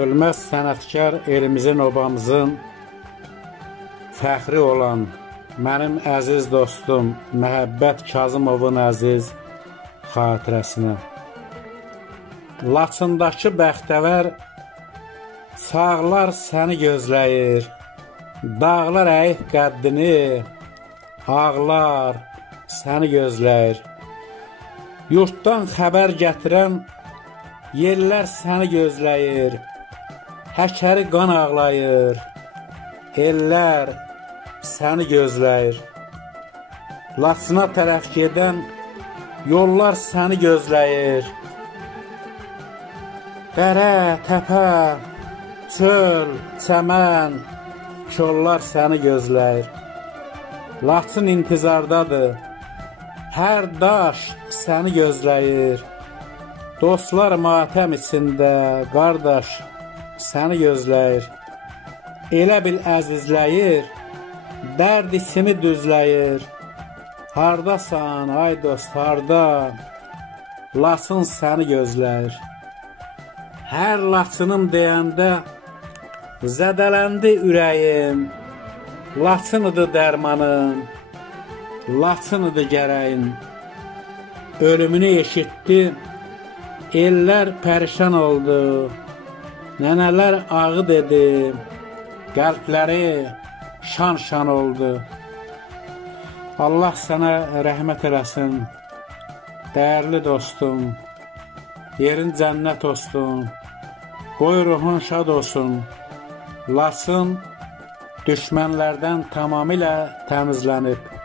Ölməz sənətkar elimizin, obamızın fəxri olan mənim əziz dostum Məhəbbət Kazımovun əziz xatirəsinə. Laçındakı bəxtəvər çağlar səni gözləyir, dağlar əyib qəddini, ağlar səni gözləyir. Yurtdan xəbər gətirən yerlər səni gözləyir, həkəri qan ağlayır, ellər səni gözləyir. Laçına tərəf gedən yollar səni gözləyir. Dərə, təpə, çöl, çəmən, kollar səni gözləyir. Laçın intizardadır, hər daş səni gözləyir. Dostlar matəm içində, qardaş səni gözləyir. Elə bil əzizləyir, dərd içimi düzləyir. Hardasan ay dost, harda? Laçın səni gözləyir. Hər Laçınım deyəndə zədələndi ürəyim. Laçınıdır dərmanım, Laçınıdır gərəyim. Ölümünü eşitdi, ellər pərişan oldu. Nənələr ağı dedi, qəlbləri şan-şan oldu. Allah sənə rəhmət eləsin, dəyərli dostum. Yerin cənnət olsun, qoy ruhun şad olsun. Laçın düşmənlərdən tamamilə təmizlənib.